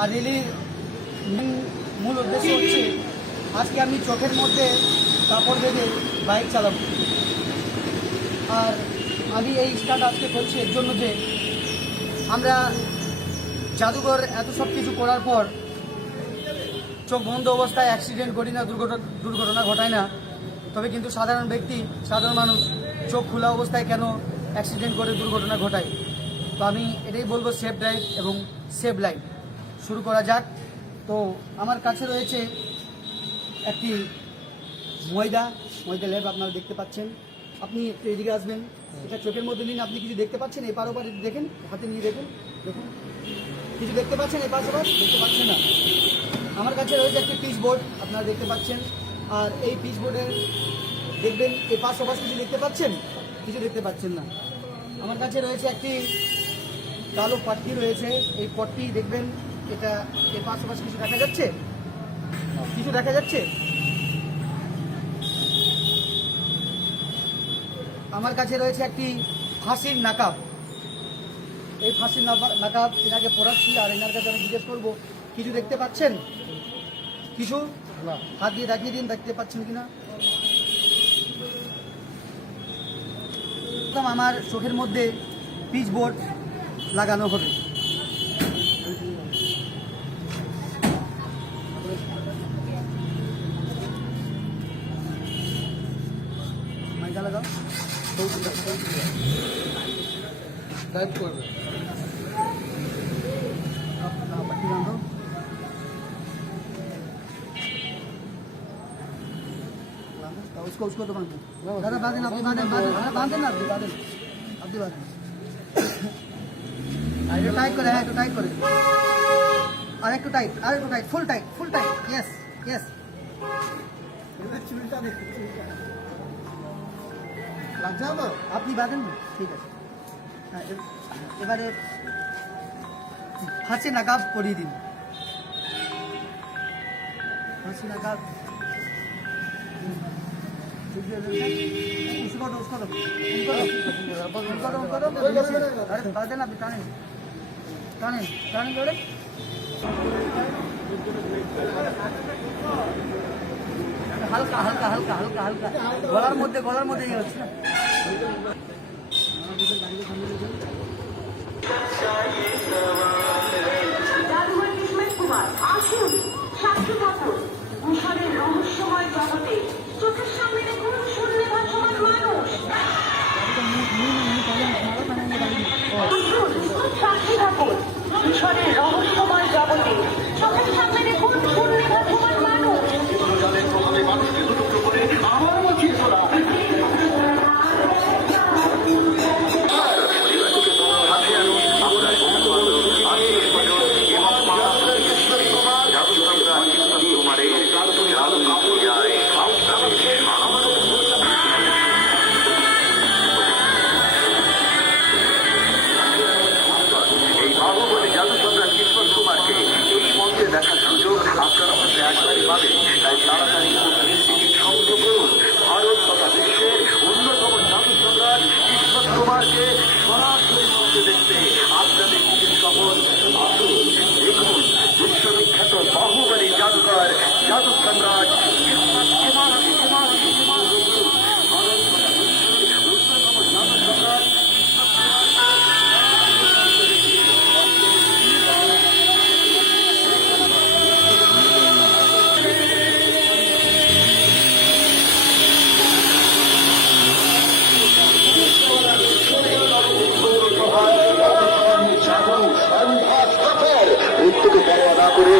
আর রিলির মূল উদ্দেশ্য হচ্ছে আজকে আমি চোখের মধ্যে কাপড় বেঁধে বাইক চালাবো। আর আমি এই স্টার্ট আজকে করছি এর জন্য যে আমরা জাদুঘর এত সব কিছু করার পর চোখ বন্ধ অবস্থায় অ্যাক্সিডেন্ট করি না, দুর্ঘটনা ঘটায় না। তবে কিন্তু সাধারণ ব্যক্তি, সাধারণ মানুষ চোখ খোলা অবস্থায় কেন অ্যাক্সিডেন্ট করে দুর্ঘটনা ঘটায়। তো আমি এটাই বলবো, সেফ ড্রাইভ এবং সেভ লাইফ। শুরু করা যাক। তো আমার কাছে রয়েছে একটি ময়দা ল্যাব, আপনারা দেখতে পাচ্ছেন। আপনি একটু এদিকে আসবেন, এটা চোখের মধ্যে নিন। আপনি কিছু দেখতে পাচ্ছেন? এপার ওপার দেখেন, হাতে নিয়ে দেখুন, কিছু দেখতে পাচ্ছেন? এপাশ ওপার দেখতে পাচ্ছেন না। আমার কাছে রয়েছে একটি পিচ বোর্ড, আপনারা দেখতে পাচ্ছেন। আর এই পিচ বোর্ডের দেখবেন এপাশ ওপাশ কিছু দেখতে পাচ্ছেন? কিছু দেখতে পাচ্ছেন না। আমার কাছে রয়েছে একটি কালো পট্টি রয়েছে। এই পট্টি দেখবেন, এটা এপাশ ওপাশ কিছু দেখা যাচ্ছে? কিছু দেখা যাচ্ছে? আমার কাছে রয়েছে একটি ফাঁসির নাকাব। এই ফাঁসির নাকাব এনাকে পড়াচ্ছি, আর এনার কাছে আমি জিজ্ঞেস করবো, কিছু দেখতে পাচ্ছেন? কিছু হাত দিয়ে দেখিয়ে দিন, দেখতে পাচ্ছেন কিনা। আমার চোখের মধ্যে পিচ বোর্ড লাগানো হবে। মাইকা লাগাও, টাইপ করবে। उसको तो बांध दादा, बांधें आप, बांधें ना, आप बांधें। टाइट करे, है तो टाइट करे, और एक tight, full tight, yes yes. लग जाओ আপনি বাঁধেন, ঠিক আছে। এবারে ফাঁসি নাকাব করিয়ে দিন। ফাঁসি নাকাব उसको दो, अरे बात ना, टाने जोड़े। হালকা গলার মধ্যে ইয়ে হচ্ছে না। রহস্যময় জগতে চোখের সামনে দেখুন শূন্য ভাসমান মানুষ। সাক্ষী থাকুন ঈশ্বরের রহস্যময় জগতে, চোখের সামনে দেখুন শূন্য ভাসমান মানুষ। দেখার সুযোগ আপনারা হয়তো একবারই পাবেন। তাই তাড়াতাড়ি সংযোগ করুন ভারত তথা বিশ্বের অন্যতম জাদু সম্রাট কিশোর কুমারকে সরাসরি মঞ্চে দেখতে আপনাদের নিজের শহর আসুন। দেখুন বিশ্ববিখ্যাত বাহুবলী জাদুঘর জাদু সম্রাট কিশোর কুমার। ভারত তথা বিশ্বের অন্যতম জাদু সম্রাট মৃত্যুকে পরোয়া না করে